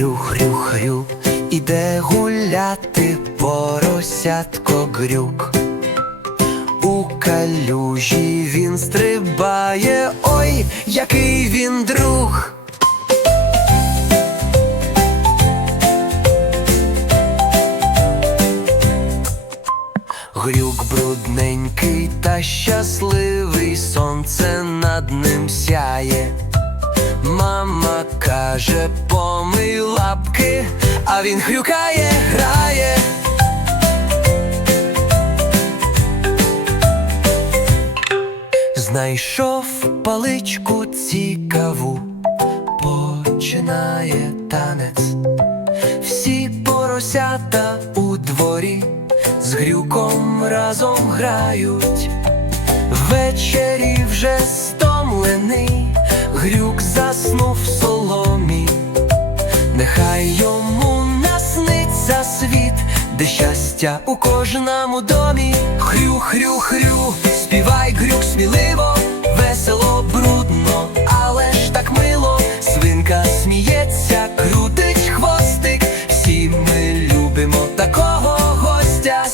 Хрю-хрю, іде гуляти поросятко грюк. У калюжі він стрибає, ой, який він друг. Грюк брудненький та щасливий, сонце над ним сяє. Мама каже, помий лапки, а він хрюкає, грає. Знайшов паличку цікаву, починає танець. Всі поросята у дворі з грюком разом грають. Ввечері вже стомлений, грюк заснув нехай йому насниться світ, де щастя у кожному домі. Хрю-хрю-хрю, співай грюк сміливо, весело, брудно, але ж так мило, свинка сміється, крутить хвостик, всі ми любимо такого гостя.